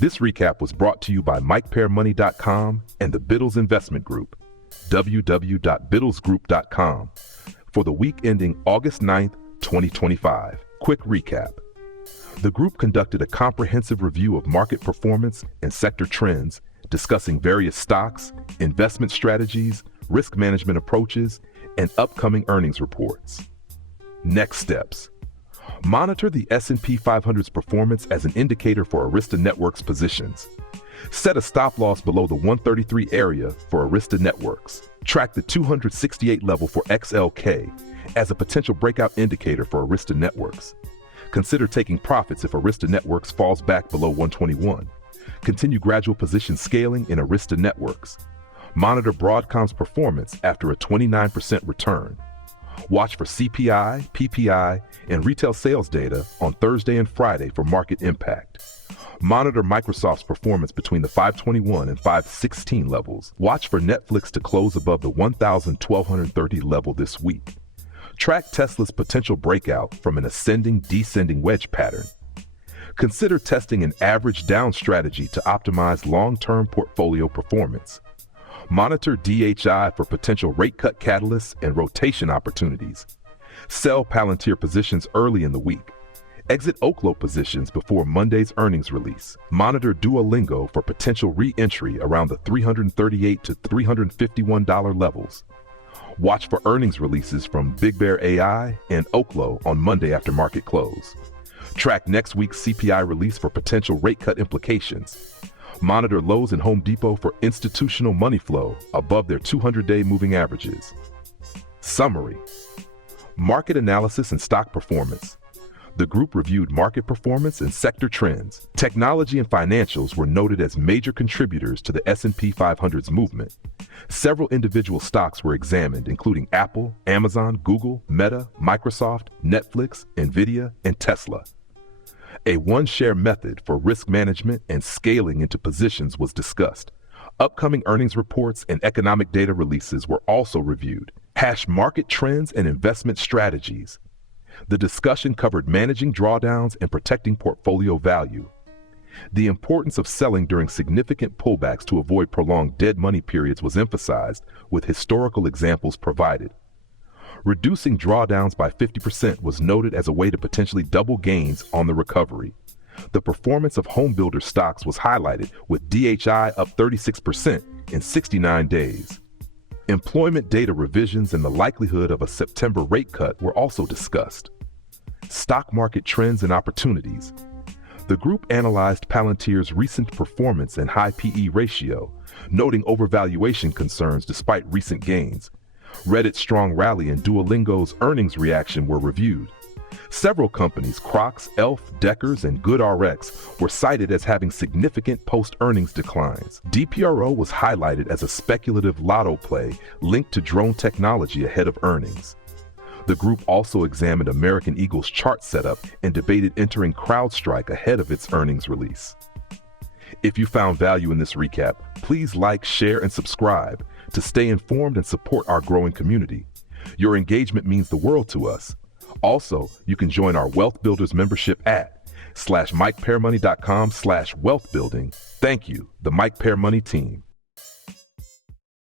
This recap was brought to you by MikePairMoney.com and the Biddles Investment Group, www.biddlesgroup.com, for the week ending August 9th, 2025. Quick recap. The group conducted a comprehensive review of market performance and sector trends, discussing various stocks, investment strategies, risk management approaches, and upcoming earnings reports. Next steps. Monitor the S&P 500's performance as an indicator for Arista Networks positions. Set a stop loss below the 133 area for Arista Networks. Track the 268 level for XLK as a potential breakout indicator for Arista Networks. Consider taking profits if Arista Networks falls back below 121. Continue gradual position scaling in Arista Networks. Monitor Broadcom's performance after a 29% return. Watch for CPI, PPI, and retail sales data on Thursday and Friday for market impact. Monitor Microsoft's performance between the 521 and 516 levels. Watch for Netflix to close above the 1,1230 level this week. Track Tesla's potential breakout from an ascending-descending wedge pattern. Consider testing an average down strategy to optimize long-term portfolio performance. Monitor DHI for potential rate cut catalysts and rotation opportunities. Sell Palantir positions early in the week. Exit Oklo positions before Monday's earnings release. Monitor Duolingo for potential re-entry around the $338 to $351 levels. Watch for earnings releases from Big Bear AI and Oklo on Monday after market close. Track next week's CPI release for potential rate cut implications. Monitor Lowe's and Home Depot for institutional money flow above their 200-day moving averages. Summary. Market analysis and stock performance. The group reviewed market performance and sector trends. Technology and financials were noted as major contributors to the S&P 500's movement. Several individual stocks were examined, including Apple, Amazon, Google, Meta, Microsoft, Netflix, Nvidia, and Tesla. A one-share method for risk management and scaling into positions was discussed. Upcoming earnings reports and economic data releases were also reviewed. Market trends and investment strategies. The discussion covered managing drawdowns and protecting portfolio value. The importance of selling during significant pullbacks to avoid prolonged dead money periods was emphasized, with historical examples provided. Reducing drawdowns by 50% was noted as a way to potentially double gains on the recovery. The performance of home builder stocks was highlighted, with DHI up 36% in 69 days. Employment data revisions and the likelihood of a September rate cut were also discussed. Stock market trends and opportunities. The group analyzed Palantir's recent performance and high PE ratio, noting overvaluation concerns despite recent gains. Reddit's strong rally and Duolingo's earnings reaction were reviewed. Several companies, Crocs, Elf, Deckers, and GoodRx, were cited as having significant post-earnings declines. DPRO was highlighted as a speculative lotto play linked to drone technology ahead of earnings. The group also examined American Eagle's chart setup and debated entering CrowdStrike ahead of its earnings release. If you found value in this recap, please like, share, and subscribe to stay informed and support our growing community. Your engagement means the world to us. Also, you can join our Wealth Builders membership at /MikePairMoney.com/wealthbuilding. Thank you, the Mike Pair Money team.